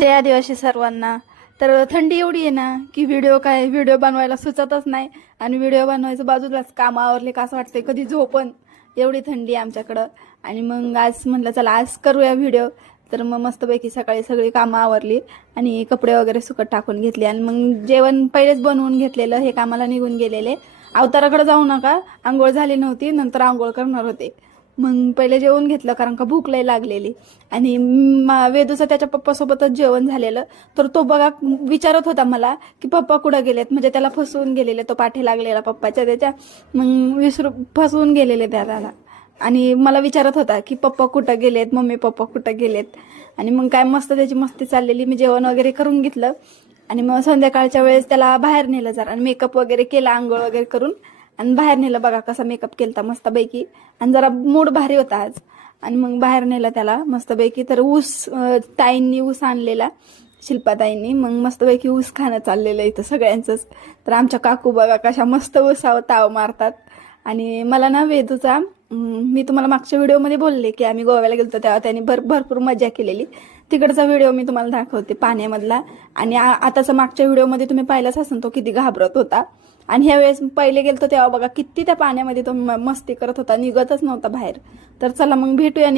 जय आदिवासी सर्वांना. तर थंडी एवढी आहे ना की व्हिडिओ बनवायला सुचतच नाही. आणि व्हिडिओ बनवायचं बाजूलाच, काम आवरले का असं वाटतंय कधी झोपण, एवढी थंडी आहे आमच्याकडं. आणि मग आज म्हटलं चला आज करूया व्हिडिओ. तर मग मस्तपैकी सकाळी सगळी कामं आवरली आणि कपडे वगैरे सुकत टाकून घेतले आणि मग जेवण पहिलेच बनवून घेतलेलं. हे कामाला निघून गेलेले. अवताराकडे जाऊ नका, आंघोळ झाली नव्हती, नंतर आंघोळ करणार होते. मग पहिले जेवण घेतलं कारण का भूक लय लागलेली. आणि वेदूचं त्याच्या पप्पासोबतच जेवण झालेलं. तर तो बघा विचारत होता मला की पप्पा कुठं गेलेत, म्हणजे त्याला फसवून गेलेले, तो पाठी लागलेला पप्पाच्या त्याच्या. मग फसवून गेलेले त्याला. आणि मला विचारत होता की पप्पा कुठं गेलेत, मम्मी पप्पा कुठं गेलेत. आणि मग काय मस्त त्याची मस्ती चाललेली. मी जेवण वगैरे करून घेतलं आणि मग संध्याकाळच्या वेळेस त्याला बाहेर नेलं जरा, आणि मेकअप वगैरे केला आंघोळ वगैरे करून आणि बाहेर नेलं. बघा कसा मेकअप केलता मस्तपैकी, आणि जरा मूड भारी होता आज. आणि मग बाहेर नेलं त्याला मस्तपैकी. तर ताईंनी ऊस आणलेला, शिल्पाताईंनी. मग मस्तपैकी ऊस खाणं चाललेलं इथं सगळ्यांचंच. तर आमच्या काकू बघा कशा मस्त ऊसावर ताव मारतात. आणि मला ना वेदूचा, मी तुम्हाला मागच्या व्हिडिओमध्ये बोलले की आम्ही गोव्याला गेलतो तेव्हा त्यांनी भरपूर मजा केलेली. तिकडचा व्हिडिओ मी तुम्हाला दाखवते पाण्यामधला. आणि आताचा मागच्या व्हिडिओमध्ये तुम्ही पाहिलाच असेल तो किती घाबरत होता. आणि ह्या वेळेस पहिले गेलतो तेव्हा बघा किती त्या पाण्यामध्ये तो मस्ती करत होता, निघतच नव्हता बाहेर. तर चला मग भेटूया